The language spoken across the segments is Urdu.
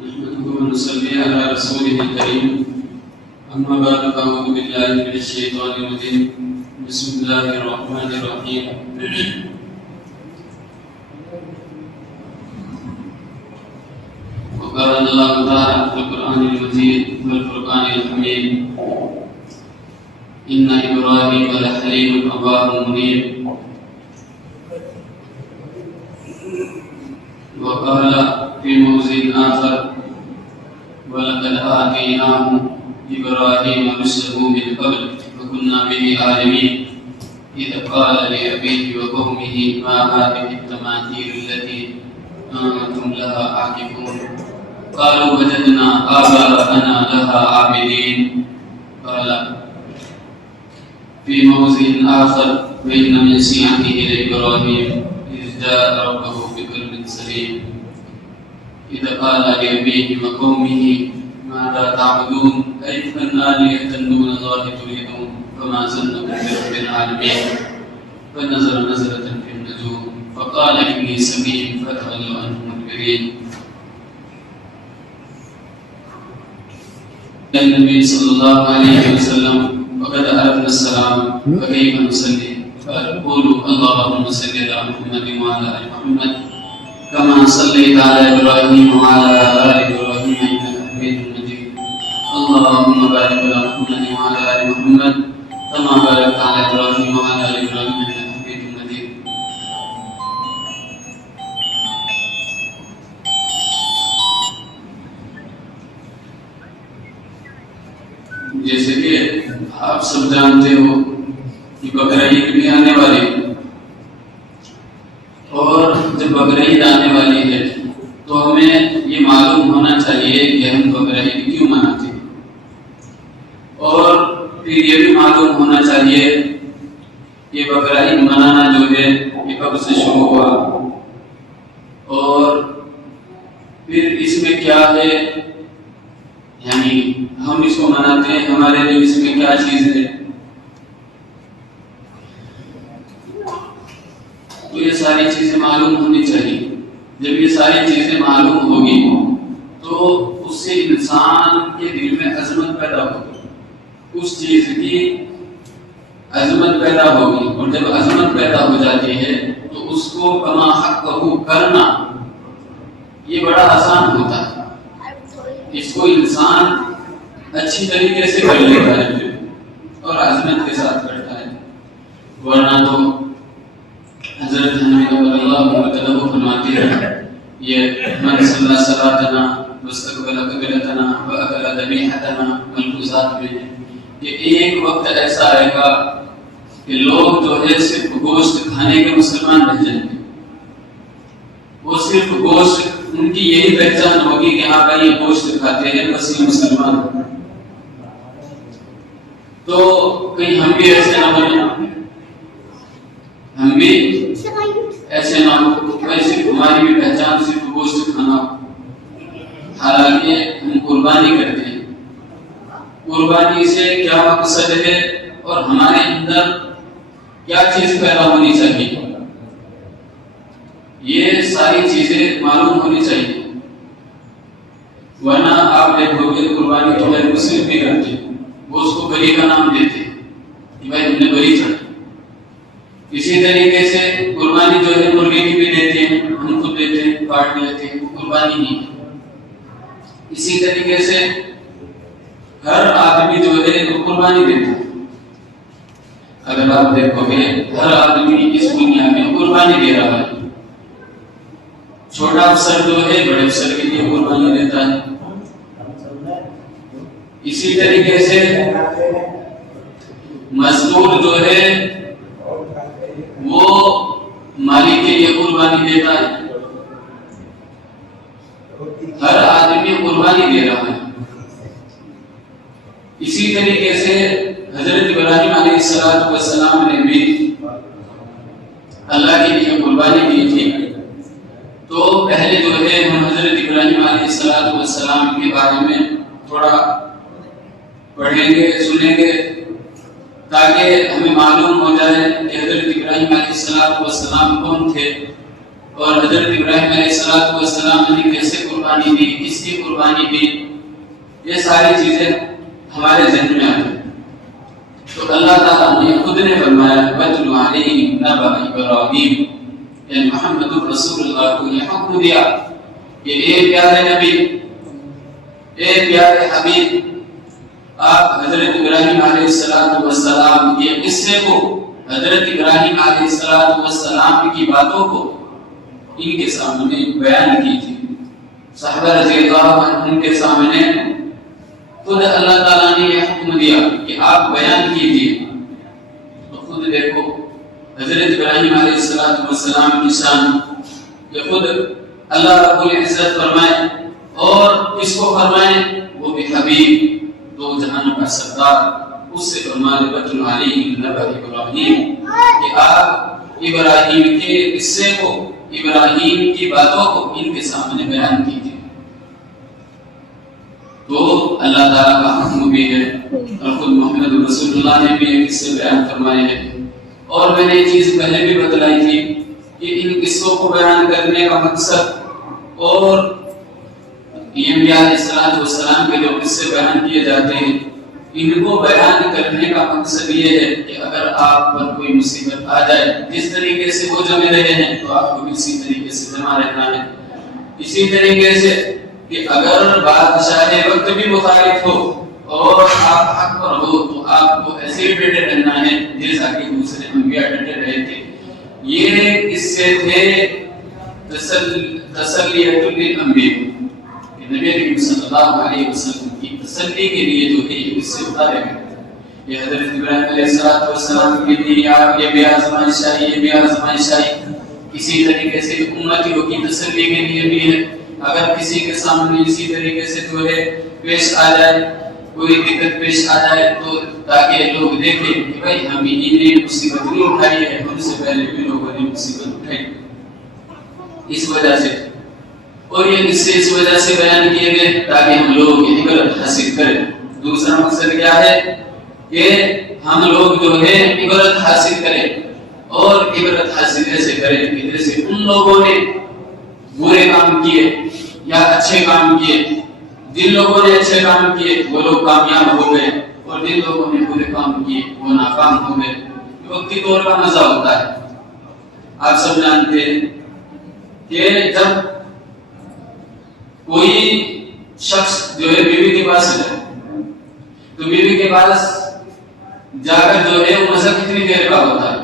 نحمده ونصلي على رسوله الكريم أما بعد فأعوذ بالله من الشيطان الرجيم بسم الله الرحمن الرحيم وقال الله تعالى في القرآن المجيد والفرقان الحميد إن إبراهيم لحليم أواه منيب وقال في موضع آخر ولقد آتيناه إبراهيم رشده من قبل وكنا به عالمين إذ قال لأبيه وقومه ما هذه التماثيل التي أنتم لها عاكفون قالوا وجدنا آباءنا لها عابدين قال في موضع آخر وإن من شيعته لإبراهيم إذ جاء ربه بقلب سليم إذ قال لأبيه وقومه ماذا تعبدون أيفكا آلهة دون الله تريدون فما ظنكم برب العالمين فنظر نظرة في النجوم فقال إني سقيم فتولوا عنه مدبرين. النبي صلى الله عليه وسلم وقد عرفنا السلام فكيف نصلي فقولوا اللهم صل على محمد وعلى آل محمد كما صليت على إبراهيم وعلى آل إبراهيم إنك حميد مجيد اللهم بارك على محمد وعلى آل محمد كما باركت على إبراهيم وعلى آل إبراهيم إنك حميد مجيد. جیسے کہ آپ سب جانتے ہو کہ بقرعید بھی آنے والی ہے اور جب بقرعید آنے والی ہے تو ہمیں یہ معلوم ہونا چاہیے کہ ہم بقرعید کیوں مناتے ہیں اور پھر یہ بھی معلوم ہونا چاہیے کہ بقرعید منانا جو ہے یہ کب سے شروع ہوا اور پھر اس میں کیا ہے، یعنی ہم اس کو مناتے ہیں ہمارے لیے اس میں کیا چیز ہے. تو یہ ساری چیزیں معلوم ہونی چاہیے. جب یہ ساری چیزیں معلوم ہوگی تو اس سے انسان کے دل میں عظمت پیدا ہوگی، اس چیز کی عظمت پیدا ہوگی اور جب عظمت پیدا ہو جاتی ہے تو اس کو کما حق کرنا یہ بڑا آسان ہوتا ہے. اس کو انسان اچھی طریقے سے کر لیتا ہے اور عظمت کے ساتھ کرتا ہے. ورنہ تو حضرت حنفی رضی اللہ عنہ فرماتے ہیں یہ من صلی صلاتنا واستقبل قبلتنا واکل ذبیحتنا ملفوظات میں ہے کہ ایک وقت ایسا آئے گا کہ لوگ جو ہے صرف گوشت کھانے کے مسلمان رہ جائیں گے. وہ صرف گوشت، ان کی یہی پہچان ہوگی کہ ہاں بھائی یہ گوشت کھاتے ہیں بس یہ مسلمان. تو کہیں ہم بھی ایسے نہ بنے، ہم بھی ایسے نہ ہو صرف ہماری بھی پہچان صرف گوشت کھانا ہو. حالانکہ ہم قربانی کرتے ہیں، قربانی سے کیا مقصد ہے اور ہمارے اندر کیا چیز پیدا ہونی چاہیے، یہ ساری چیزیں معلوم ہونی چاہیے. ورنہ آپ دیکھو گے قربانی تو غیر مسلم بھی کرتے ہیں، وہ اس کو بری کا نام دیتے ہیں کہ بھائی ہم نے بری چڑھا. اسی طریقے سے قربانی جو ہے مرغے کی بھی دیتے ہیں، ہم خود دیتے ہیں، کاٹ لیتے ہیں، قربانی نہیں. اسی طریقے سے ہر آدمی جو ہے وہ قربانی دیتا ہے. اگر آپ دیکھو گے ہر آدمی اس دنیا میں قربانی دے رہا ہے. چھوٹا افسر جو ہے بڑے افسر کے لیے قربانی دیتا ہے. اسی طریقے سے مزدور جو ہے وہ مالک کے لیے قربانی دیتا ہے. ہر آدمی قربانی دے رہا ہے. اسی طریقے سے حضرت ابراہیم علیہ السلام نے بھی اللہ کے لیے قربانی کی تھی. تو پہلے جو ہے ہم حضرت ابراہیم علیہ السلام کے بارے میں تھوڑا پڑھیں گے، سنیں گے تاکہ ہمیں معلوم ہو جائے کہ حضرت ابراہیم علیہ السلام کون تھے اور حضرت ابراہیم علیہ السلام نے کیسے قربانی دی، کس کی قربانی دی، یہ ساری چیزیں ہمارے ذہن میں آتی ہیں۔ تو اللہ تعالیٰ نے خود نے فرمایا وَاتْلُ عَلَيْهِمْ نَبَأَ إِبْرَاهِيمَ، یعنی محمد رسول اللہ کو یہ حکم دیا کہ اے پیارے نبی، اے پیارے حبیب، آپ حضرت ابراہیم علیہ السلام کے قصے کو، حضرت ابراہیم علیہ السلام کی باتوں کو ان کے سامنے بیان کیجیے۔ صحابہ رضی اللہ عنہم کے سامنے خود اللہ تعالیٰ نے یہ حکم دیا کہ آپ بیان کیجیے۔ تو خود دیکھو حضرت ابراہیم علیہ السلام کی شان کہ خود اللہ رب العزت فرمائے اور کس کو فرمائے، وہ بھی حبیب، دو جہانوں کا سردار، اس سے فرمائے وَاتْلُ عَلَيْهِمْ نَبَأَ إِبْرَاهِيمَ کہ آپ ابراہیم کے قصے کو، ابراہیم کی باتوں کو ان کے سامنے بیان کیجیے۔ تو اللہ تعالیٰ کا حکم بھی ہے اور خود محمد رسول اللہ نے بھی ایک قصے بیان فرمائے ہیں۔ اور میں نے یہ چیز پہلے بھی بتلائی تھی کہ ان قصوں کو بیان کرنے کا مقصد اور انبیاء علیہ السلام کے جو قصے بیان کیے جاتے ہیں ان کو بیان کرنے کا مقصد یہ ہے کہ اگر آپ پر کوئی مصیبت آ جائے، جس طریقے سے وہ جمے رہے ہیں تو آپ کو بھی اسی طریقے سے جمع رہنا ہے۔ اسی طریقے سے کہ اگر بادشاہ وقت بھی مخالف ہو اور آپ حق پر ہو تو آپ کو ایسے ہی ڈٹے رہنا ہے جیسا کہ دوسرے انبیاء ڈٹے رہے تھے۔ یہ قصے تھے تسلیۃ للانبیاء، نبی کریم صلی اللہ علیہ وسلم کی تسلی کے لیے جو ہے یہ قصے اتارے گئے تھے۔ یہ حضرت ابراہیم علیہ السلام کے لیے یہ بھی آزمائش آئی، یہ بھی آزمائش آئی۔ اسی طریقے سے امتیوں کی تسلی کے لیے بھی ہے، اگر کسی کے سامنے اسی طریقے سے جو ہے پیش آ جائے، کوئی دقت پیش آ جائے تو تاکہ لوگ دیکھیں کہ بھائی ہم ہی نے مصیبت نہیں اٹھائی ہے، ہم سے پہلے بھی لوگوں نے مصیبت اٹھائی۔ اس وجہ سے اور یہ قصے اس وجہ سے بیان کیے گئے تاکہ ہم لوگ عبرت حاصل کریں۔ دوسرا مقصد کیا ہے کہ ہم لوگ جو ہے عبرت حاصل کریں، اور عبرت حاصل ایسے کریں کہ جیسے ان لوگوں نے برے کام کیے یا اچھے کام کیے، جن لوگوں نے اچھے کام کیے وہ لوگ کامیاب ہو گئے اور جن لوگوں نے برے کام کیے وہ ناکام ہو گئے۔ وقتی طور کا مزہ ہوتا ہے۔ آپ سب جانتے ہیں کہ جب کوئی شخص جو ہے بیوی کے پاس جائے تو بیوی کے پاس جا کر جو ہے وہ مزہ کتنی دیر کا ہوتا ہے،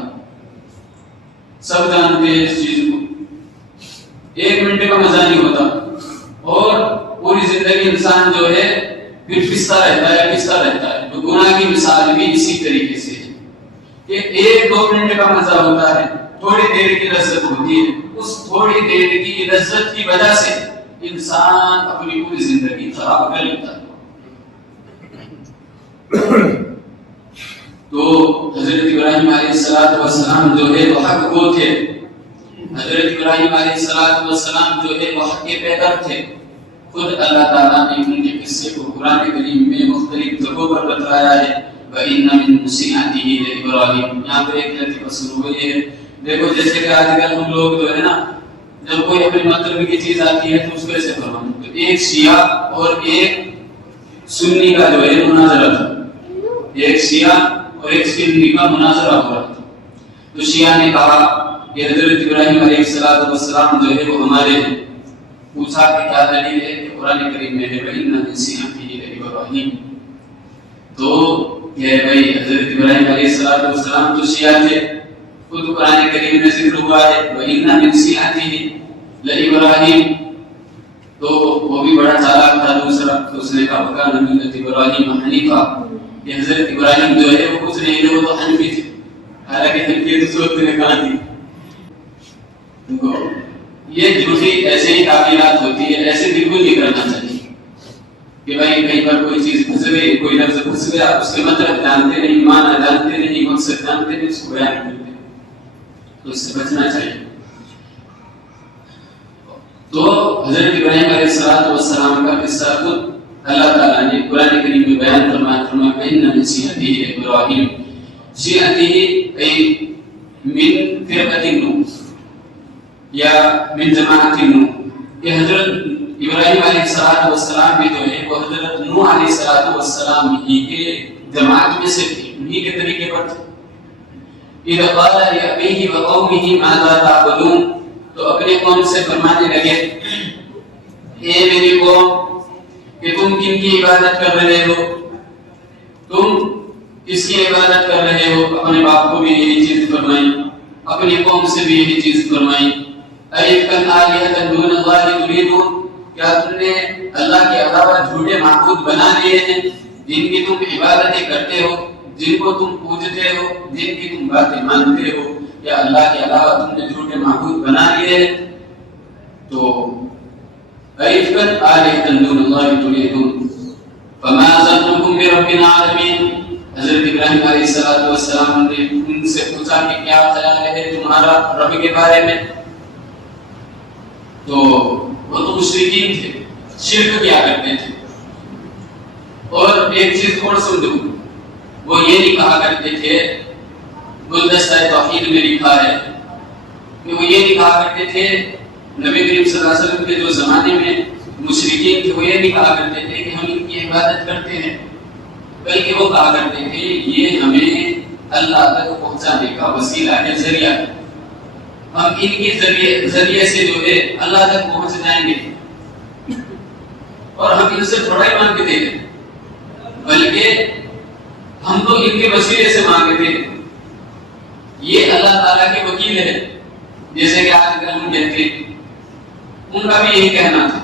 سب جانتے ہیں اس چیز کو۔ 1 منٹ کا مزہ نہیں ہوتا اور پوری زندگی انسان جو ہے پھر پستا رہتا ہے۔ تو گناہ کی مثال بھی اسی طریقے سے ہے کہ 1-2 منٹ کا مزہ ہوتا ہے، تھوڑی دیر کی لذت ہوتی ہے، اس تھوڑی دیر کی لذت کی وجہ سے انسان اپنی پوری زندگی خراب کر لیتا ہے۔ تو حضرت ابراہیم علیہ السلام جو ہے وہ حق گو تھے، حضرت ابراہیم علیہ السلام جو ہے وہ حق کے پیکر تھے۔ خود اللہ تعالیٰ نے ان کے قصے کو قرآن کریم میں مختلف جگہوں پر بتایا ہے۔ وَإِنَّ مِن شِيعَتِهِ لِإِبْرَاهِيمَ، یہاں پہ ایک لطیفہ شروع ہوئی ہے۔ دیکھو جیسے کہ آج کل ہم لوگ جو ہے نا، جب کوئی اپنی مطلب کی چیز آتی ہے تو اس کو ایسے فرماتے ہیں۔ ایک شیعہ اور ایک سنی کا جو ہے مناظرہ تھا، ایک شیعہ اور ایک سنی کا مناظرہ ہو رہا تھا۔ تو شیعہ نے کہا کہ حضرت ابراہیم علیہ السلام جو ہے وہ ہمارے ہیں۔ پوچھا کہ کیا دلیل ہے؟ کہ قرآن کریم میں ہے وَإِنَّ مِن شِيعَتِهِ لِإِبْرَاهِيمَ۔ تو یہ بھائی حضرت ابراہیم علیہ السلام تو شیعہ تھے، خود قرآن کریم میں ذکر ہوا ہے وَإِنَّ مِن شِيعَتِهِ لِإِبْرَاهِيمَ۔ تو وہ بھی بڑا چالاک تھا دوسرا، تو اس نے کہا وَكَانَ مِلَّةَ إِبْرَاهِيمَ حَنِيفًا، کہ حضرت ابراہیم جو ہے وہ کچھ نہیں تھے، وہ تو حنفی تھے، حالانکہ حنفیت اس وقت نے کہا تھی۔ یہ جھوٹی ایسے ہی تعبیرات ہوتی ہے، ایسے بالکل نہیں کرنا چاہیے کہ بھائی کہیں پر کوئی چیز پھنس گئی، کوئی لفظ پھنس گیا، اس کے مطلب جانتے نہیں، معنی جانتے نہیں، مقصد جانتے نہیں، اس کو بیان کرتے، تو اس سے بچنا چاہیے۔ تو حضرت ابراہیم علیہ السلام کا قصہ خود اللہ تعالیٰ نے قرآن کریم میں بیان فرمایا وَإِنَّ مِن شِيعَتِهِ إِبْرَاهِيمَ، شیعته ای من فرقة نوح، یا من جماعت نوح، کہ حضرت ابراہیم علیہ السلام بھی جو ہے وہ حضرت نوح علیہ السلام ہی کے جماعت میں سے تھے، انہی کے طریقے پر تھے۔ اذا قال لأبيه وقومه ماذا تعبدون، تو اپنے قوم سے فرمانے لگے اے میری قوم کہ تم کن کی عبادت کر رہے ہو، تم کس کی عبادت کر رہے ہو؟ اپنے باپ کو بھی یہی چیز فرمائی، اپنی قوم سے بھی یہی چیز فرمائی۔ ایفکن آلہۃ دون اللہ تریدون، کیا تم نے اللہ کے علاوہ جھوٹے معبود بنا لیے ہیں جن کی تم عبادتیں کرتے ہو، جن کو تم پوجتے ہو، جن کی تم باتیں مانتے ہو، یا اللہ کے علاوہ تم نے جھوٹے معبود بنا لیے ہیں؟ تو ایفکن آلہۃ دون اللہ تریدون فما ظنکم برب العالمین، حضرت ابراہیم علیہ السلام نے ان سے پوچھا کہ کیا خیال ہے تمہارا رب کے بارے میں؟ تو وہ تو مشرکین تھے، شرک کیا کرتے تھے۔ اور ایک چیز اور سن دوں، وہ یہ نہیں کہا کرتے تھے، گلدستہ توحید میں لکھا ہے کہ وہ یہ نہیں کہا کرتے تھے، نبی کریم صلی اللہ علیہ وسلم کے جو زمانے میں مشرکین تھے وہ یہ نہیں کہا کرتے تھے کہ ہم ان کی عبادت کرتے ہیں، بلکہ وہ کہا کرتے تھے یہ ہمیں اللہ تک پہنچانے کا وسیلہ ہے، ذریعہ ہے، ہم ان کے ذریعے سے جو ہے اللہ تک پہنچ جائیں گے، اور ہم ان سے تھوڑا ہی مانگتے ہیں، بلکہ ہم تو ان کے وسیلے سے مانگتے ہیں، یہ اللہ تعالیٰ کے وکیل ہے، جیسے کہ آج کل ہم کہتے ہیں، ان کا بھی یہی کہنا تھا،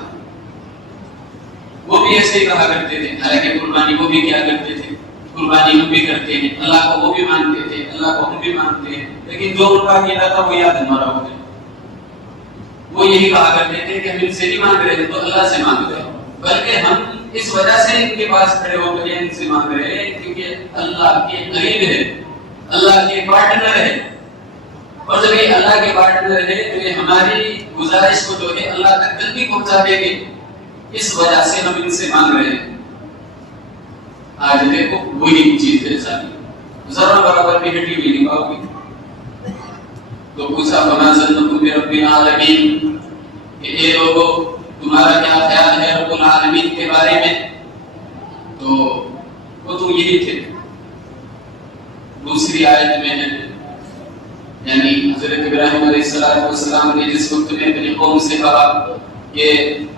وہ بھی ایسے ہی کہا کرتے تھے، حالانکہ قربانی وہ بھی کیا کرتے تھے، قربانی ہم بھی کرتے ہیں، اللہ کو وہ بھی مانتے تھے، اللہ کو ہم بھی مانتے ہیں، لیکن جو ان کا عقیدہ تھا وہ یاد ہمارا ہو گیا۔ وہ یہی کہا کرتے تھے کہ ہم ان سے نہیں مانگ رہے تو اللہ سے مانگ رہے، بلکہ ہم اس وجہ سے ان کے پاس کھڑے ہو کر ان سے مانگ رہے ہیں کیونکہ اللہ کے قریب ہے، اللہ کے پارٹنر ہے، اور جب یہ اللہ کے پارٹنر ہے تو یہ ہماری گزارش کو جو ہے اللہ تک جلدی پہنچا دیں گے، اس وجہ سے ہم ان سے مانگ رہے ہیں۔ آج دیکھو وہی چیز ہے ساری، ذرا برابر بھی ہٹی ہوئی نہیں پاؤ گی۔ تو پوچھا فما ظنکم برب العالمین، کہ اے لوگو تمہارا کیا خیال ہے رب العالمین کے بارے میں؟ تو وہ تو یہی تھے۔ دوسری آیت میں ہے، یعنی حضرت ابراہیم علیہ السلام نے جس وقت میں اپنی قوم سے کہا کہ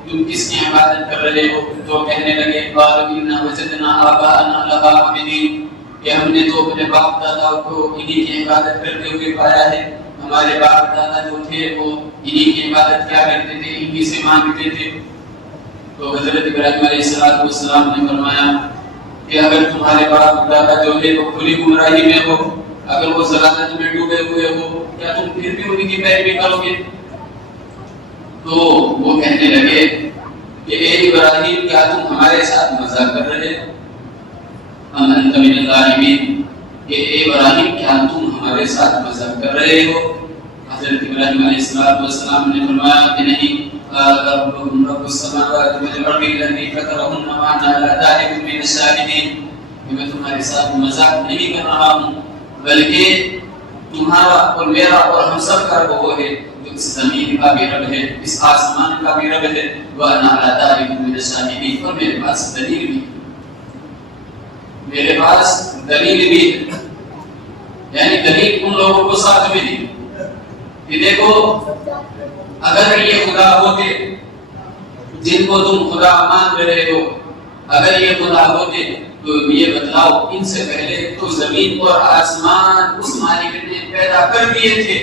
تم کس کی عبادت کر رہے ہو، تو کہنے لگے قالوا انا وجدنا آباءنا لها عابدین، کہ ہم نے تو اپنے باپ دادا کو انہی کی عبادت کرتے ہوئے پایا ہے، ہمارے باپ دادا جو تھے وہ انہی کی عبادت کیا کرتے تھے، انہی سے مانگتے تھے۔ تو حضرت ابراہیم علیہ السلام نے فرمایا کہ اگر تمہارے باپ دادا جو ہے وہ کھلی گمراہی میں ہو، اگر وہ ضلالت میں ڈوبے ہوئے ہو، کیا تم پھر بھی ان کی پیروی کرو گے؟ تو وہ کہنے لگے کہ اے ابراہیم کیا تم ہمارے ساتھ مذاق کر رہے ہو؟ ام انت من الظالمین، کہ اے ابراہیم کیا تم ہمارے ساتھ مذاق کر رہے ہو؟ حضرت ابراہیم علیہ السلام نے فرمایا کہ نہیں، ربکم رب السماوات والارض الذی فطرہن وانا علی ذلک من الشاہدین، کہ میں تمہارے ساتھ مذاق نہیں کر رہا ہوں، بلکہ تمہارا اور میرا اور ہم سب کا رب وہ ہے جو اس زمین کا بھی رب ہے، اس آسمان کا بھی رب ہے، وَأَنَا عَلَىٰ ذَلِكَ مِنَ الشَّاهِدِينَ، اور میرے پاس دلیل بھی، میرے پاس دلیل بھی ہے، یعنی دلیل ان لوگوں کو ساتھ میں دی کہ دیکھو اگر یہ خدا ہوتے جن کو تم خدا مان رہے ہو، اگر یہ خدا ہوتے تو یہ بتلاؤ ان سے پہلے تو زمین اور آسمان اس مالک نے پیدا کر دیے تھے،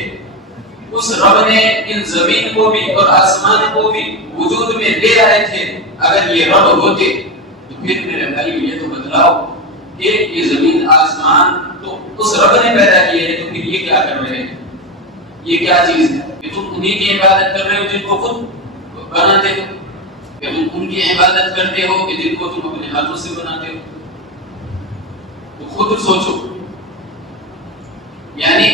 اس رب نے ان زمین کو بھی اور آسمان کو بھی وجود میں لے آئے تھے، اگر یہ رب ہوتے تو پھر میرے بھائی یہ تو بتلاؤ کہ یہ زمین آسمان تو اس رب نے پیدا کیے ہیں، تو پھر یہ کیا کر رہے ہیں، یہ کیا چیز ہے کہ تم انہی کی عبادت کر رہے ہو جن کو خود بناتے ہو، کہ تم ان کی عبادت کرتے ہو کہ جن کو تم اپنے ہاتھوں سے بناتے ہو؟ تو خود سوچو، یعنی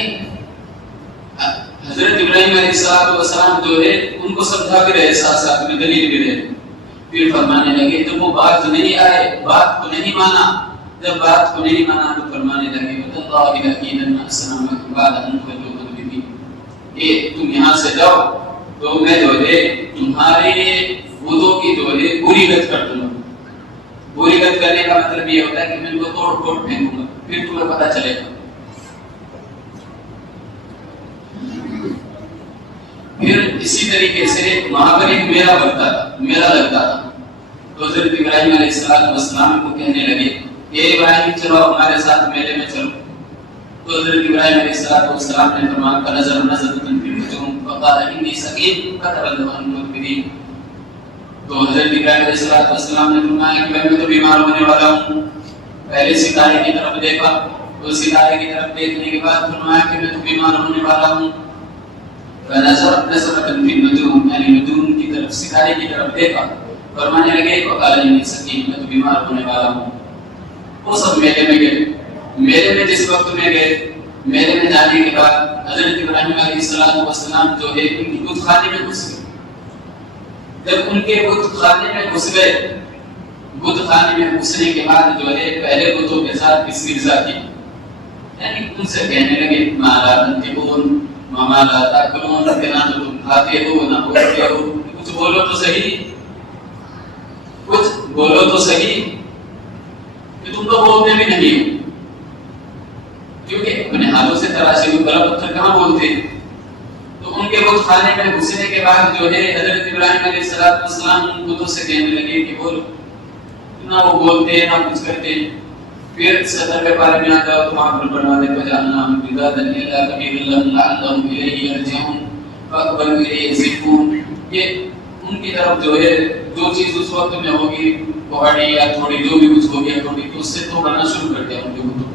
حضرت ابراہیم علیہ السلام جو ہے ان کو سمجھا بھی رہے، ساتھ ساتھ میں دلیل بھی رہے، پھر فرمانے لگے جب وہ بات نہیں آئے، بات کو نہیں مانا، جب بات کو نہیں مانا تو فرمانے لگے وَتَاللَّهِ لَأَكِيدَنَّ أَصْنَامَكُمْ بَعْدَ أَن تُوَلُّوا مُدْبِرِينَ، کہ تم یہاں سے جاؤ تو میں جو ہے تمہارے بتوں کی جو ہے بری گت کر دوں گا. بری گت کرنے کا مطلب یہ ہوتا ہے کہ میں ان کو توڑ پھوڑ پھینکوں گا, پھر تمہیں پتہ چلے گا. پھر اسی طریقے سے وہاں پر ایک میلہ لگتا تھا. تو حضرت ابراہیم علیہ السلام کو کہنے لگے کہ ابراہیم چلو ہمارے ساتھ میلے میں چلو. تو حضرت ابراہیم علیہ السلام نے فرمایا فنظر نظرۃ فی النجوم فقال انی سقیم فتولوا عنہ مدبرین. تو حضرت ابراہیم علیہ السلام نے فرمایا کہ میں تو بیمار ہونے والا ہوں. پہلے ستارے کی طرف دیکھا, تو ستارے کی طرف دیکھنے کے بعد فرمایا کہ میں تو بیمار ہونے والا ہوں. فنظر نظرۃ فی النجوم, یعنی نجوم کی طرف, ستارے کی طرف دیکھا, فرمانے لگے فقال انی سقیم, میں تو بیمار ہونے والا ہوں. وہ سب میلے میں گئے. میلے میں جس وقت میں گئے, میلے میں جانے کے بعد حضرت ابراہیم علیہ السلام جو ہے ان کی بت خانے میں گھس گئے. جب ان کے بت خانے میں گھس گئے, بت خانے میں گھسنے کے بعد جو ہے پہلے بتوں کے ساتھ استغاثہ کی, یعنی ان سے کہنے لگے ما لا تنطقون وما لا تاکلون, نہ تو تم کھاتے ہو نہ بولتے ہو, کچھ بولو تو صحیح, کچھ بولو تو صحیح, کہ تم تو بولتے بھی نہیں ہو. کیونکہ اپنے ہاتھوں سے تراشے ہوئے بڑا پتھر کہاں بولتے. تو ان کے بت خانے میں گھسنے کے بعد جو ہے حضرت ابراہیم علیہ السلام ان بتوں سے کہنے لگے کہ بولو, نہ وہ بولتے نہ کچھ کرتے. پھر صدر کے بارے میں آتا تو وہاں پر بنوا دے فجعلنا بدادا الا كبير لهم لعلهم اليه يرجعون فاقبلوا اليه يزفون. یہ ان کی طرف جو ہے جو چیز اس وقت میں ہوگی پہاڑی یا تھوڑی جو بھی کچھ ہو گیا تھوڑی, تو اس سے تو بننا شروع کر دیا ان کے بتوں,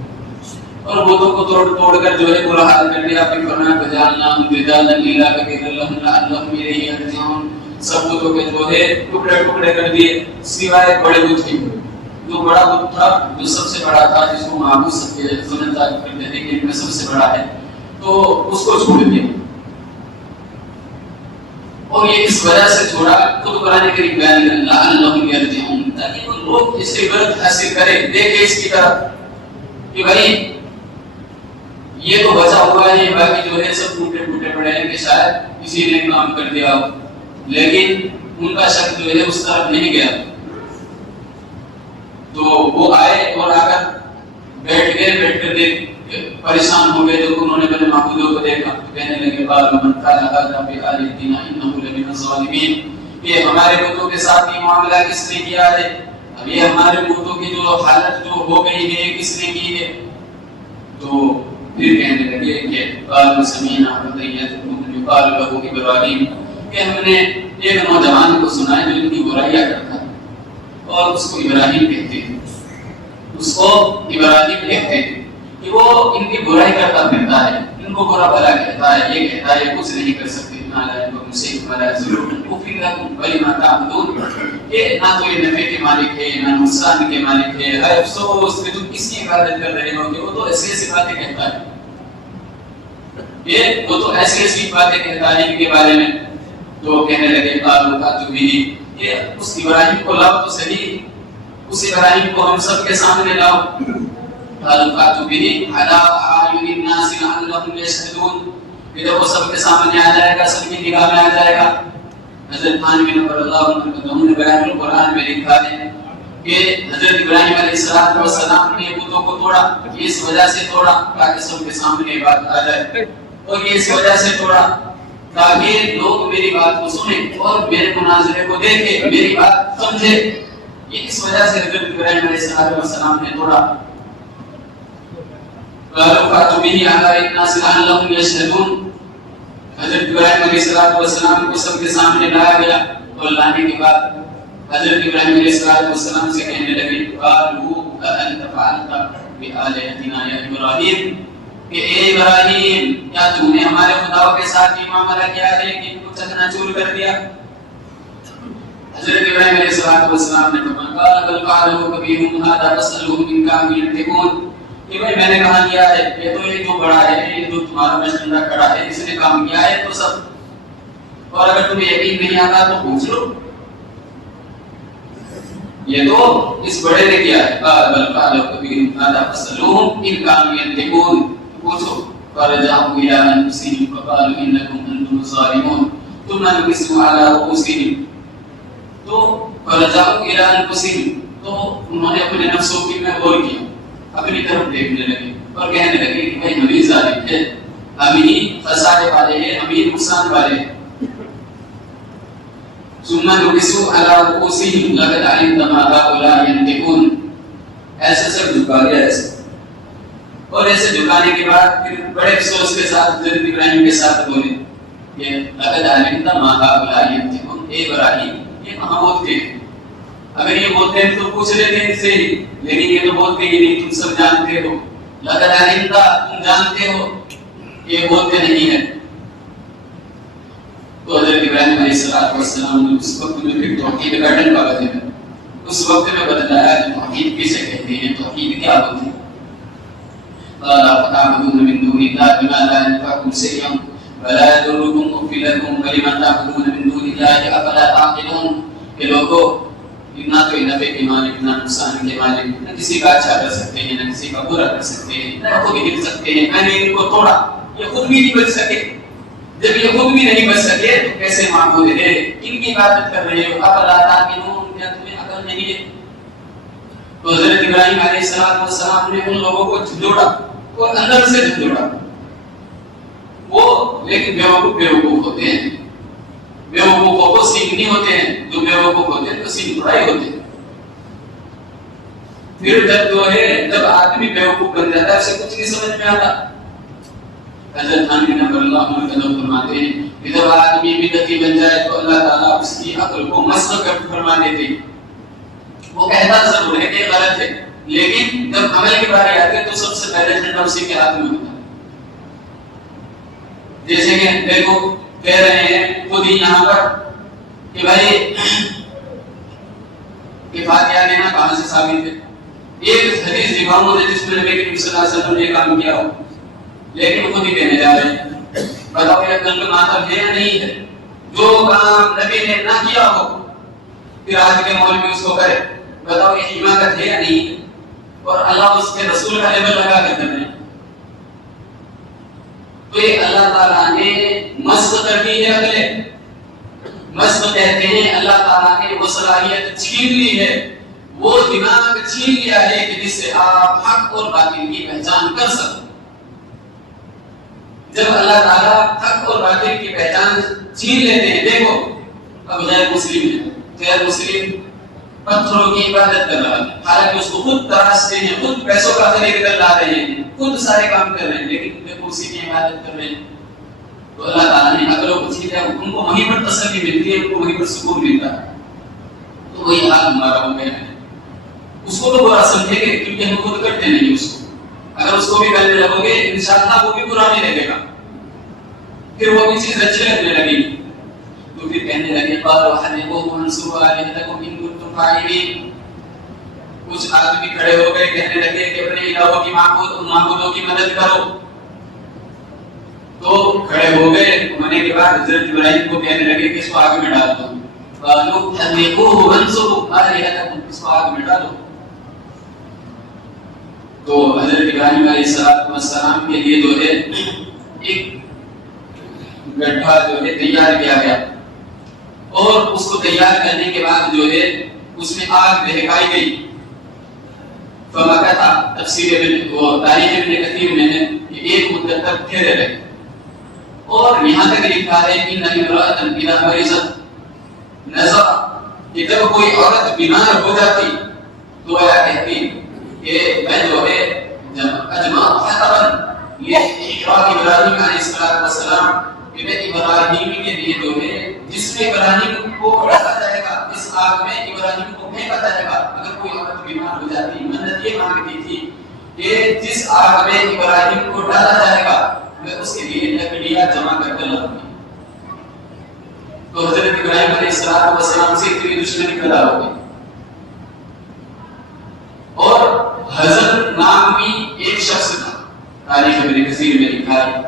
اور بتوں کو توڑ کر جو ہے برا حال کر دیا. پھر فرمایا فجعلنا بدادا الا كبير لهم لعلهم اليه يرجعون. سب بتوں کے جو ہے ٹکڑے کر دیے سوائے بڑے بت کے. جو بڑا بت تھا, جو سب سے بڑا تھا, جس کو معبود سمجھتا کرتے تھے کہ ان میں سب سے بڑا ہے, تو اس کو چھوڑ دیا. اور یہ اس وجہ سے چھوڑا, خود قرآن کریم بیان کر لعلہم یرجعون, تاکہ وہ لوگ اس سے عبرت حاصل کریں, دیکھیں اس کی طرف کہ بھائی یہ تو بچا ہوا ہے, باقی جو ہے سب ٹوٹے پڑے ہیں کہ شاید کسی نے کام کر دیا ہو. لیکن ان کا شک جو ہے اس طرف نہیں گیا. تو وہ آئے اور آ کر بیٹھ کر دیکھ پریشان ہو گئے. تو انہوں نے اپنے معبودوں کو دیکھا, کہنے لگے قالوا من كان هذا بآلهتنا انه لمن الظالمین, یہ ہمارے بتوں کے ساتھ یہ معاملہ کس نے کیا ہے, اب یہ ہمارے بتوں کی جو حالت جو ہو گئی ہے کس نے کی ہے. تو پھر کہنے لگے کہ قالوا سمعنا فتى يقال له ابراہیم, کہ ہم نے ایک نوجوان کو سنا ہے جو ان کی برائیاں کرتا ہے, اور اس کو ابراہیم کہتے ہیں. اس کو ابراہیم کہتے ہیں کہ وہ ان کی برائی کرتا پھرتا ہے, ان کو برا بھلا کہتا ہے, یہ کہتا ہے کچھ نہیں کر سکتے, کہ نہ تو یہ نفع کے مالک ہے نہ نقصان کے مالک ہے, ہے افسوس کہ تم کس کی عبادت کر رہے ہو. کہ وہ تو ایسی ایسی باتیں کہتا ہے, یہ وہ تو ایسی ایسی باتیں کہتا ہے ان کے بارے میں. تو کہنے لگے قالوا فاتوا به, کہ اس ابراہیم کو لاؤ تو صحیح, اس ابراہیم کو ہم سب کے سامنے لاؤ. قالوا فاتوا به على اعين الناس لعلهم يشهدون, کہ وہ سب کے سامنے آ جائے گا, سب کی نگاہ میں آ جائے گا. حضرت تھانوی نور اللہ عنہ نے بیان القرآن میں لکھا ہے کہ حضرت ابراہیم علیہ السلام نے بتوں کو توڑا, اس وجہ سے توڑا تاکہ سب کے سامنے بات آ جائے, اور یہ اس وجہ سے توڑا تاکہ لوگ میری بات کو سنیں اور میرے مناظرے کو دیکھیں, میری بات سمجھیں. یہ اس وجہ سے حضرت ابراہیم علیہ السلام نے توڑا. قالوا فاتوا به على الناس لعلهم يشهدون. حضرت ابراہیم علیہ السلام کو سب کے سامنے لایا گیا, اور لانے کے بعد حضرت ابراہیم علیہ السلام سے کہنے لگے قالوا أأنت فعلت بآلهتنا يا ابراہیم, کہ اے ابراہیم کیا تم نے ہمارے خداؤں کے ساتھ یہ معاملہ کیا ہے کہ ان کو چکنا چور کر دیا. حضرت ابراہیم علیہ السلام نے فرمایا قال بل فعلوا كبيرهم هذا فاسألوهم إن كانوا ينطقون, کہ بھائی میں نے کہا کیا ہے, یہ تو ایک جو بڑا ہے, یہ جو تمہارا مشندہ کھڑا ہے, اس نے کام کیا ہے تو سب, اور اگر تمہیں یقین نہیں آتا تو پوچھ لو, یہ تو اس بڑے نے کیا ہے. قال بل فعلوا كبيرهم هذا فاسألوهم إن كانوا ينطقون, پوچھو. فرجعوا إلى أنفسهم فقالوا إنكم أنتم الظالمون. تو ثم نكسوا على رؤوسهم تو فرجعوا الى انفسهم تو انہوں نے اپنے نفسوں کی میں غور کیا، اپنی طرف دیکھنے لگے اور کہنے لگے کہ بھائی ہم ہی ظالم ہیں، ہم ہی خسارے والے ہیں، ہم ہی نقصان والے ہیں۔ ثم نكسوا على رؤوسهم لقد علمت ما هؤلاء ينطقون، ایسے سب جھکا گیا ایسے، اور ایسے جھکانے کے بعد پھر بڑے افسوس کے ساتھ حضرت ابراہیم کے ساتھ بولے کہ لقد علمت ما هؤلاء ينطقون، اے ابراہیم یہ کہاں بولتے ہیں؟ اگر یہ بولتے ہیں تو پوچھ لیتے ہیں سے ہی، لیکن یہ تو بولتے ہی نہیں، تم سب جانتے ہو، لقد علمت تم جانتے ہو یہ بولتے نہیں ہیں۔ تو حضرت ابراہیم علیہ السلام نے اس وقت میں پھر توحید کا ڈنڈا بجایا، اس وقت میں بتلایا کہ توحید کسے کہتے ہیں، توحید کیا ہوتی ہے۔ قال فتعبدون من دون الله ما لا ينفعكم شيئا ولا يضركم اف لكم ولم تعبدون من دون الله افلا تعقلون، کہ لوگوں نہ تو نفع کے مالک نہ نقصان کے مالک، نہ کسی کا اچھا کر سکتے ہیں نہ کسی کا برا کر سکتے ہیں، نہ خود ہی بچ سکتے ہیں، میں نے ان کو توڑا یہ خود بھی نہیں بچ سکے، جب یہ خود بھی نہیں بچ سکے تو کیسے معبود ہے، ان کی عبادت کر رہے ہو، افلا تعقلون، کیا تمہیں عقل نہیں ہے؟ تو حضرت ابراہیم علیہ السلام نے ان لوگوں کو جھنجھوڑا اور اندر سے جھنجھوڑا، وہ لیکن بیوقوف ہوتے ہیں، بیوقوفوں کو سینگ نہیں ہوتے ہیں، جو بیوقوف ہوتے ہیں تو سینگ اڑائی ہوتے ہیں۔ پھر جب آدمی بیوقوف بن جاتا ہے اسے کچھ نہیں سمجھ میں آتا۔ حضرت خان بن عبد اللہ عنہ فرماتے ہیں کہ جب آدمی بدعتی بن جائے تو اللہ تعالیٰ اس کی عقل کو مسخ کر فرما دیتے ہیں، وہ کہتا ضرور ہے کہ غلط ہے، لیکن جب عمل کی باری آتی ہے تو سب سے پہلے جھنڈا اسی کے ہاتھ میں ہوتا ہے۔ جیسے کہ دیکھو کہہ رہے ہیں خود ہی یہاں پر کہ بھائی کہ فاتحہ لینا کہاں سے ثابت ہے؟ ایک حدیث دکھاؤں مجھے جس میں نبی کریم صلی اللہ علیہ وسلم نے کام کیا ہو، لیکن خود ہی کہنے جا رہے ہیں، بتاؤ یہ عقل کا مطلب ہے یا نہیں ہے؟ جو کام نبی نے نہ کیا ہو پھر آج کے مولوی اس کو کرے، بتاؤ یہ حماقت ہے یا نہیں ہے؟ اور اللہ اس کے رسول کا لیبل لگا کر کرتے ہیں، تو یہ اللہ تعالیٰ نے مسخ کر دی ہے عقلیں، مسخ کہتے ہیں اللہ تعالیٰ نے وہ صلاحیت چھین لی ہے، وہ دماغ چھین لیا ہے کہ جس سے آپ حق اور باطل کی پہچان کر سکو۔ جب اللہ تعالیٰ حق اور باطل کی پہچان چھین لیتے ہیں، دیکھو اب غیر مسلم ہے، غیر مسلم پتھروں کی عبادت کر رہا ہے، حالانکہ اس کو خود تراشتے ہیں، خود پیسوں کا خرید کر لا رہے ہیں، خود سارے کام کر رہے ہیں، لیکن کرسی کی عبادت کر رہے ہیں۔ تو اللہ تعالیٰ نے عقلوں کو چھین لیا، ان کو وہیں پر تسلی ملتی ہے، ان کو وہیں پر سکون ملتا ہے۔ تو وہی حال ہمارا ہو گیا ہے، اس کو تو برا سمجھے گے کیونکہ ہم خود کرتے نہیں اس کو، اگر اس کو بھی کرنے لگو گے انشاءاللہ وہ بھی برا نہیں لگے گا، پھر وہ بھی چیز اچھی لگنے لگے گی۔ تو پھر کہنے لگے قالوا حرقوه وانصروا آلهتكم إن كنتم فاعلين، کچھ آدمی کھڑے ہو گئے کہنے لگے کہ اپنے الہوں کی معبودوں کی مدد کرو، تو کھڑے ہو گئے، ہونے کے بعد حضرت ابراہیم کو کہنے لگے کہ اس کو آگ میں ڈال دو، قالوا حرقوه وانصروا آلهتكم، اس کو آگ میں ڈالو۔ تو حضرت ابراہیم علیہ السلام کے لیے جو ہے ایک گڈھا جو ہے تیار کیا گیا، اور اس کو تیار کرنے کے بعد جو ہے اس میں آگ دہکائی گئی۔ فمکث تفسیر تاریخ ابن کثیر میں ہے کہ ایک مدت تک ٹھہرے رہے، اور یہاں تک لکھا ہے کہ ان امرأۃ اذا مرضت نظر، کہ جب کوئی عورت بیمار ہو جاتی تو وہ کہتی کہ میں جو ہے اجمع حطبا یہ احراق ابراہیم علیہ السلام کہ میں ابراہیم کے لیے جو ہے جس میں ابراہیم کو ڈالا جائے گا، اس آگ میں ابراہیم کو پھینکا جائے گا۔ اگر کوئی عورت بیمار ہو جاتی، منت یہ مانگتی تھی کہ جس آگ میں ابراہیم کو ڈالا جائے گا میں اس کے لیے لکڑیاں جمع کر کے لاؤں گی۔ تو حضرت ابراہیم علیہ السلام سے اتنی دشمنی پیدا ہو گئی، اور حضرت نام بھی ایک شخص تھا، تاریخ ابن کثیر میں لکھا ہے،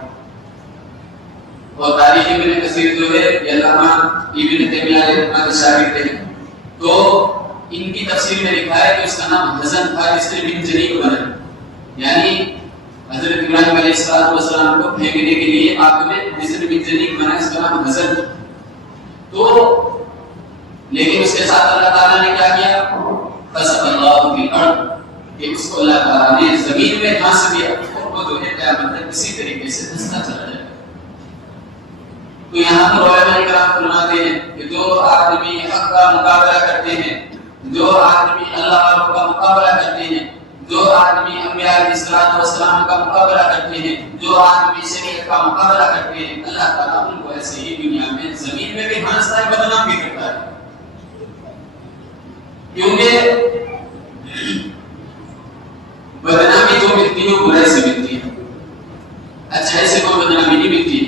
اور تاریخ ابن کثیر جو ہے علامہ ابن تیمیہ علیہ رحمۃ اللہ شاگرد ہیں، تو ان کی تفسیر میں لکھا ہے کہ اس کا نام حزن تھا جس نے بن جنیق بنا، یعنی حضرت ابراہیم علیہ السلام کو پھینکنے کے لیے آگ میں جس نے بن جنیق بنا، اس کا نام حزن۔ تو لیکن اس کے ساتھ اللہ تعالیٰ نے کیا کیا؟ فَسَقَ اللَّهُ فِي الْأَرْضِ کہ اس کو اللہ تعالیٰ نے زمین میں دھانس دیا اور وہ جو ہے قیامت تک اسی طریقے سے دھنستا چلا جائے. تو یہاں پر علماء کرام فرماتے ہیں کہ جو آدمی حق کا مقابلہ کرتے ہیں، جو آدمی اللہ کا مقابلہ کرتے ہیں، جو آدمی انبیاء علیہ السلام کا مقابلہ کرتے ہیں، جو آدمی شریعت کا مقابلہ کرتے ہیں، اللہ تعالیٰ ان کو ایسے ہی دنیا میں زمین میں بھی دھانستا ہے، بدنام بھی کرتا ہے. کیونکہ بدنامی جو ملتی ہے وہ برائی سے ملتی ہے، اچھائی سے کوئی بدنامی نہیں ملتی.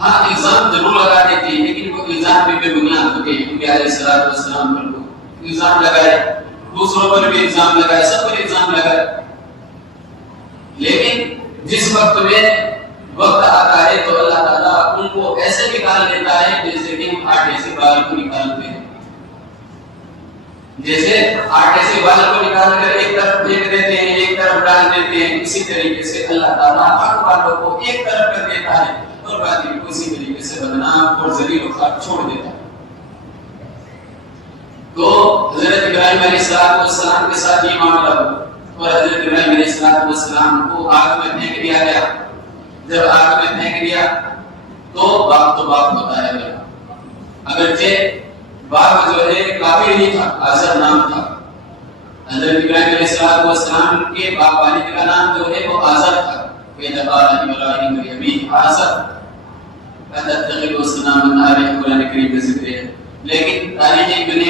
ہاں الزام ضرور لگا دیتے ہیں لیکن وہ الزام بھی بے بنیاد ہوتے ہیں. نبی علیہ السلام پر وہ الزام لگائے، دوسروں پر بھی الزام لگائے، سب پر الزام لگائے. لیکن جس وقت میں وقت آتا ہے تو اللہ تعالیٰ ان کو ایسے نکال دیتا ہے جیسے کہ ہم آٹے سے بال کو نکالتے ہیں. جیسے آٹے سے بال کو نکال کر ایک طرف پھینک دیتے ہیں، ایک طرف ڈال دیتے ہیں، اسی طریقے سے اللہ تعالیٰ حق والوں کو ایک طرف کر دیتا ہے اور باطل کو اسی طریقے سے بدنام اور ذلیل و خوار چھوڑ دیتا ہے. تو حضرت ابراہیم علیہ السلام کے ساتھ یہ معاملہ ہوا اور حضرت ابراہیم علیہ السلام کو آگ میں پھینک دیا گیا. جب آگ میں پھینک دیا تو باپ ہوتا ہے. اگرچہ باپ جو ہے کافر نہیں تھا، آزر نام تھا. حضرت ابراہیم علیہ السلام کے باپ والد کا نام جو ہے وہ آزر تھا. ابراہیم ابی آزر اتتخذ صنما آلهة قرآن کریم میں ذکر ہے. لیکن تاریخ ابن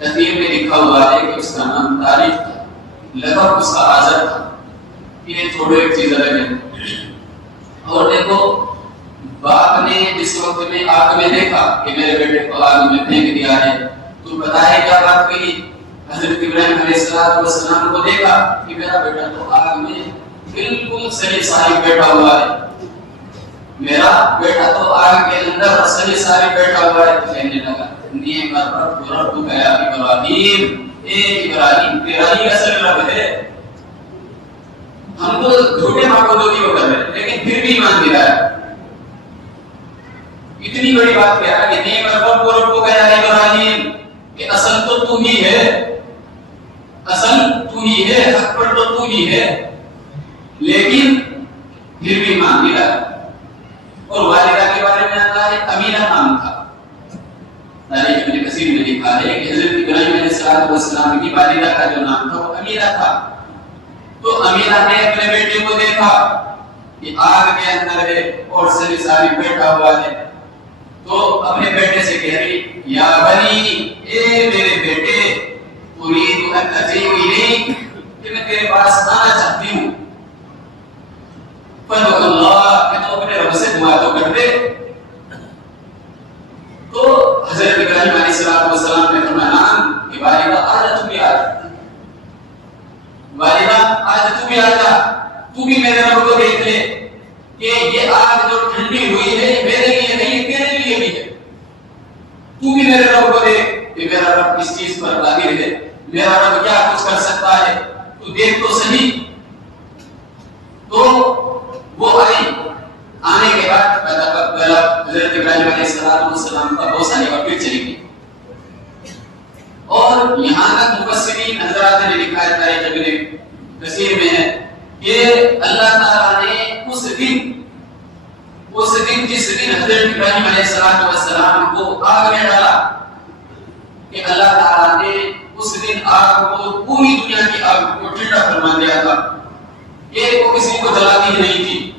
کثیر میں لکھا ہوا ہے کہ اس کا نام تاریخ تھا، لقب اس کا آزر تھا. یہ تھوڑی ایک چیز الگ ہے. اور دیکھو باپ نے جس وقت میں آگ میں دیکھا کہ میرے بیٹے کو آگ میں پھینک دیا ہے تو پتا ہے کیا بات کہی؟ حضرت ابراہیم علیہ السلام کو دیکھا کہ میرا بیٹا تو آگ میں بالکل صحیح صاحب بیٹھا ہوا ہے، میرا بیٹا تو آگ کے اندر صحیح صاحب بیٹھا ہوا ہے. کہنے لگا نعم الرب ربک یا ابراہیم، اے ابراہیم تیرا ہی اصل رب ہے. ہم تو جھوٹے معبودوں کی وہ کر رہے ہیں لیکن پھر بھی ایمان دلا ہے. اتنی بڑی بات کیا کہ نعم الرب ربک یا ابراہیم، کہ اصل تو تو ہی ہے، اصل تو ہی ہے، حق پر تو تو ہی ہے، لیکن پھر بھی ایمان دلا. اور والدہ کے بارے میں آتا ہے امیرہ نام تھا. تاریخ ابن کثیر میں لکھا ہے کہ حضرت ابراہیم علیہ السلام کی والدہ کا جو نام تھا وہ امیرہ تھا. تو امیرہ نے اپنے بیٹے کو دیکھا کہ آگ کے اندر ہے اور سری ساری بیٹھا ہوا ہے تو اپنے بیٹے سے کہہ رہی یا بنی، اے میرے بیٹے، اريد ان ارجع اليك، کہ میں تیرے پاس آنا چاہتی ہوں. فدعو اللہ، کہ تو اپنے رب سے دعا تو کر دے. تو حضرت ابراہیم علیہ السلام نے فرمایا کہ والدہ آج تو بھی آ جا، والدہ آج تو بھی آ جا، تو بھی میرے رب کو دیکھ لے کہ یہ آگ جو ٹھنڈی ہوئی ہے میرے لیے نہیں، تیرے لیے بھی ہے. تو بھی میرے رب کو دیکھ کہ میرا رب کس چیز پر قادر ہے، میرا رب کیا کچھ کر سکتا ہے، تو دیکھ تو صحیح. تو وہ آئی. آنے کے بعد حضرت ابراہیم علیہ السلام کا بوسہ لے کر پھر چلی گئی. اور یہاں تک مفسرین حضرات نے لکھا ہے تاریخ ابن کثیر میں ہے کہ اللہ تعالیٰ نے اس دن جس دن حضرت ابراہیم علیہ السلام کو آگ میں ڈالا کہ اللہ تعالیٰ نے اس دن آگ کو، پوری دنیا کی آگ کو ٹھنڈا فرما دیا تھا کہ وہ کسی کو جلاتی نہیں تھی.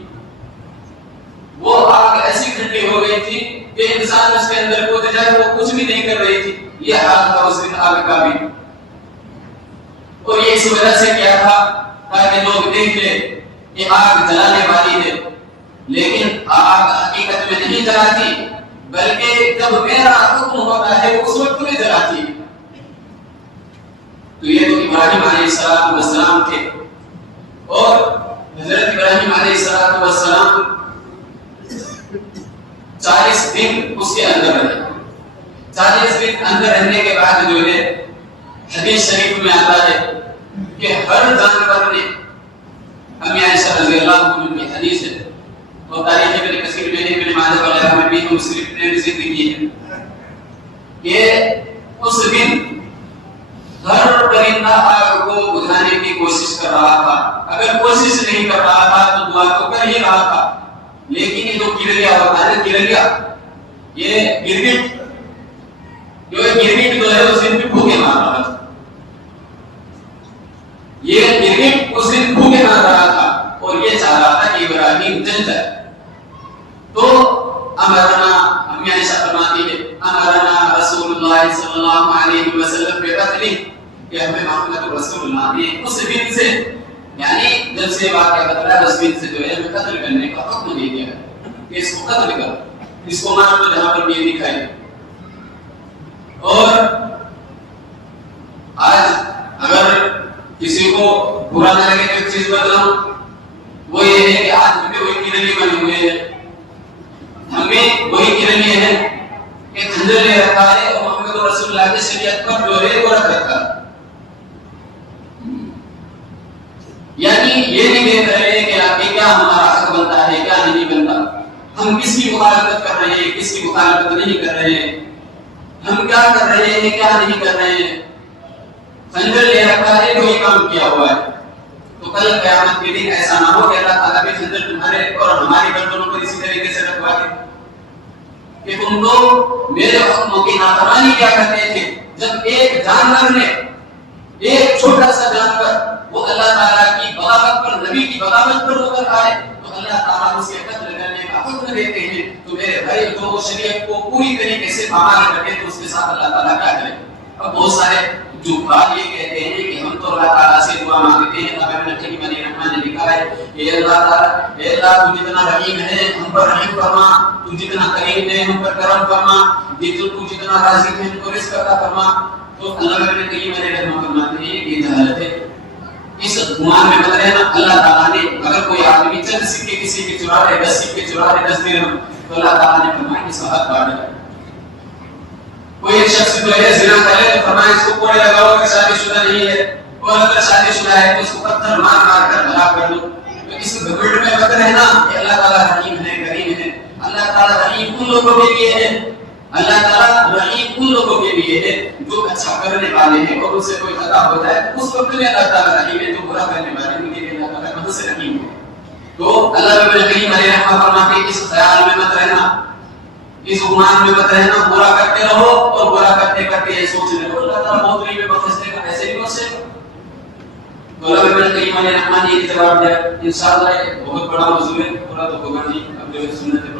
وہ آگ ایسی ٹھنڈی ہو گئی تھی کہ انسان اس کے اندر کود جائے وہ کچھ بھی نہیں کر رہی تھی. یہ حال تھا اس دن آگ کا بھی. اور یہ اس وجہ سے کیا تھا تاکہ لوگ دیکھ لے کہ آگ جلانے والی ہے، لیکن آگ حقیقت میں نہیں جلاتی بلکہ جب میرا حکم ہوتا ہے اس وقت میں جلاتی ہے. تو یہ تو ابراہیم علیہ السلام تھے. اور حضرت ابراہیم علیہ السلام 40 دن اس کے اندر رہے. 40 دن اندر رہنے کے بعد جو ہے حدیث شریف میں آتا ہے کہ ہر جانور نے، امی عائشہ رضی اللہ عنہ کی حدیث ہے اور تاریخ ابن کثیر میں ابن ماجہ وغیرہ میں بھی مسلم نے ذکر کی ہے کہ اس دن ہر پرندہ آگ کو بجھانے کی کوشش کر رہا تھا، اگر کوشش نہیں کر رہا تھا تو دعا تو کر ہی رہا تھا، لیکن یہ جو گرگیا ہوتا ہے، گرگیا یہ گرگٹ جو ہے اس دن بھی بھوکے مار رہا تھا، یہ گرگٹ اس دن بھوکے مار رہا تھا اور یہ چاہ رہا تھا کہ ابراہیم جل جائے۔ تو امرنا، امی عائشہ فرماتی ہے امرنا رسول اللہ صلی اللہ علیہ وسلم بقتل، کہ ہمیں محمد رسول اللہ نے اس دن سے، یعنی جب سے واقعہ بدلا اس دن سے جو ہے ہمیں قتل کرنے کا حکم دے دیا کہ اس کو قتل کر، اس کو مار دو جہاں پر یہ دکھائے۔ اور آج اگر کسی کو برا نہ لگے تو ایک چیز بتلاؤں، وہ یہ ہے کہ آج ہمیں وہی کرنی بنے ہوئے ہیں، ہمیں وہی کرنی ہے کہ خنجر لے رکھا ہے اور محمد رسول اللہ کی شریعت پر جو ہے وہ رکھ رکھا ہے، یعنی یہ نہیں دیکھ رہے کہ کیا ہمارا حق بنتا ہے کیا نہیں بنتا، ہم کس کی مخالفت کر رہے ہیں کس کی مخالفت نہیں کر رہے ہیں، ہم کیا کر رہے ہیں کیا نہیں کر رہے ہیں، خنجر لے رکھا ہے کوئی کام کیا ہوا ہے، تو کل قیامت کے دن ایسا نہ ہو کہ اللہ تعالیٰ بھی خنجر تمہارے اور ہماری گردنوں پر اسی طریقے سے رکھوا دے کہ تم تو میرے حکموں کی نافرمانی کیا کرتے تھے۔ جب ایک جانور نے، ایک چھوٹا سا جانور وہ اللہ تعالیٰ کی بغاوت پر، نبی کی بغاوت پر ہو کر آئے تو اللہ تعالیٰ اس کے قتل کرنے کا حکم دیتے ہیں، تو میرے بھائی جو شریعت کو پوری طریقے سے پامال کرتے تو اس کے ساتھ اللہ تعالیٰ کیا کرے۔ اب بہت سارے جو بات یہ کہتے ہیں کہ ہم تو اللہ تعالیٰ سے دعا مانگتے ہیں، اب ابن القیم علیہ الرحمٰن نے لکھا ہے کہ اللہ تعالیٰ، اے اللہ تو جتنا رحیم ہے ہم پر رحم فرما، تو جتنا کریم ہے ہم پر کرم فرما، تو جتنا رازق ہے ہم کو رزق عطا فرما۔ تو اللہ ابن القیم علیہ الرحمٰن فرماتے ہیں کہ یہ جہالت ہے، اس گمان میں مت رہنا۔ اللہ تعالیٰ نے اگر کوئی آدمی چند سکے کسی کے چرا لے، 10 سکے چرا لے 10 درہم، تو اللہ تعالیٰ نے فرمایا کہ اس کا حق کاٹ دے۔ کوئی ایک شخص جو ہے زنا کرے تو فرمایا اس کو کوڑے لگاؤ کہ شادی شدہ نہیں ہے، اور اگر شادی شدہ ہے تو اس کو پتھر مار مار کر ہلاک کر دو۔ تو اس گھمنڈ میں مت رہنا کہ اللہ تعالیٰ رحیم ہے کریم ہے۔ اللہ تعالیٰ رحیم ان لوگوں کے لیے ہے، اللہ تعالیٰ رحیم ان لوگوں کے لیے ہے جو اچھا کرنے والے ہیں، اور ان سے کوئی خطا ہوتا ہے اس وقت میں اللہ تعالیٰ رحیم ہے، جو برا کرنے والے ہیں ان کے لیے اللہ تعالیٰ کہاں سے رحیم ہے۔ تو اللہ ابن القیم علیہ الرحمٰن فرماتے ہیں اس خیال میں مت رہنا، اس گمان میں مت رہنا، برا کرتے رہو اور برا کرتے کرتے یہ سوچنے لگو اللہ تعالیٰ بہت غریب ہے بخشنے کا، ایسے ہی بخشے گا۔ تو اللہ ابن القیم علیہ الرحمٰن نے یہ جواب دیا۔ انشاءاللہ یہ بہت بڑا موضوع ہے، پورا تو ہوگا نہیں، اب جو سنت